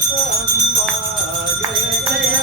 జయ జయ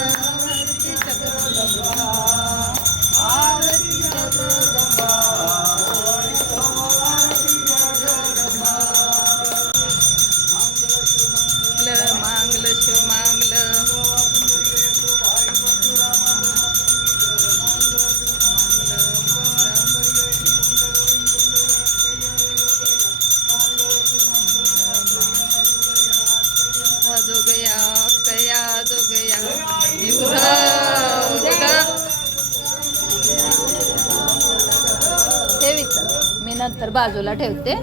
मी नंतर बाजूला ठेवते.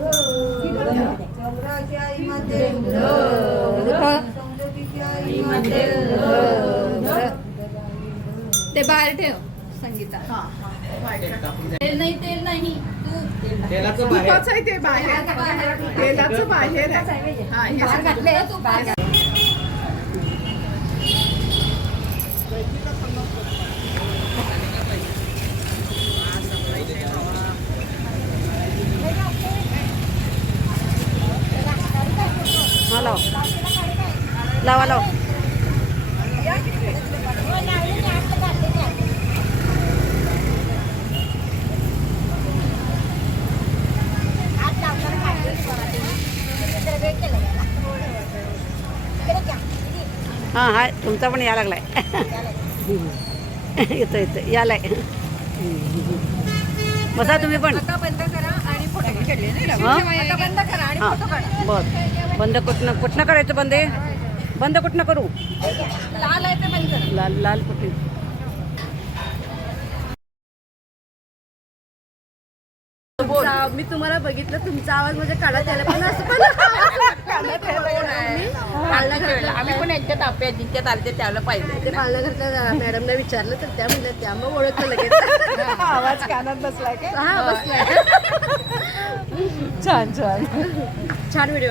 ते बाहेर ठेव संगीता. तेल नाही तेल नाही. तू तेलाचं बाहेर. तुपाचं आहे ते बाहेर. तेलाचं बाहेर आहे. बाहेर घातले तू बाहेर लावा लाव. हां हाय तुमचा पण या लागलाय. येतो येतो यालाय. बसा तुम्ही पण. बंद करा आणि फोटो बंद करा आणि फोटो काढा. बर. बंद कुठनं कुठनं करायचं बंद हे? बंद कुठनं करू? लाल आहे ते बंद करा. लाल लाल कुठे? मी तुम्हाला बघितलं तुमचा आवाज म्हणजे काढत यायला पण असं पण पाळणा घातला आम्ही पण यांच्या ताप्यात जिंक्यात आले त्याला पाहिजे. ते मॅडमला विचारलं तर त्या म्हणल्या त्या मग ओळखलं लगेच. आवाज कानात बसलाय का हा बसलाय. छान छान. छान व्हिडिओ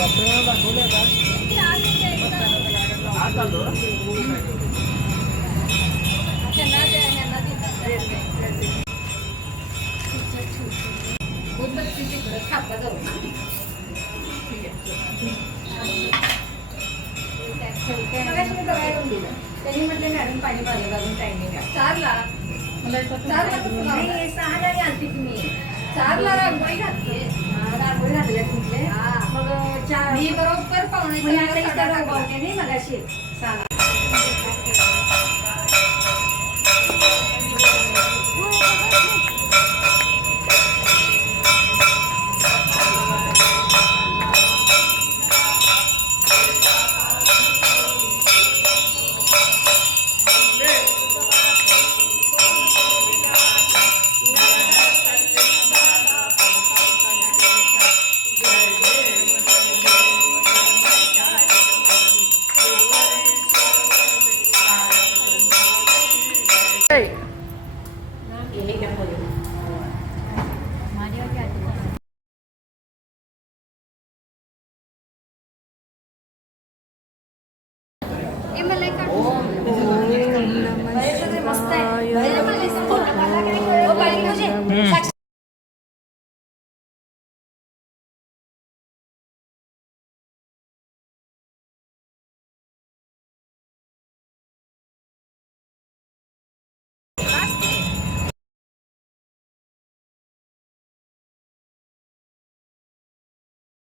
डॉक्टरांना दाखवलं का त्यांनी म्हटले मॅडम पाणी पाहिजे अजून टायमिंग आहे चारला. चारला कसं लावणार? सहा आलती तुम्ही. चारला रांगोळी घातली. रांगोळी घातल्या चार मी बरोबर पाहुणे. नाही मगाशी सहा हो,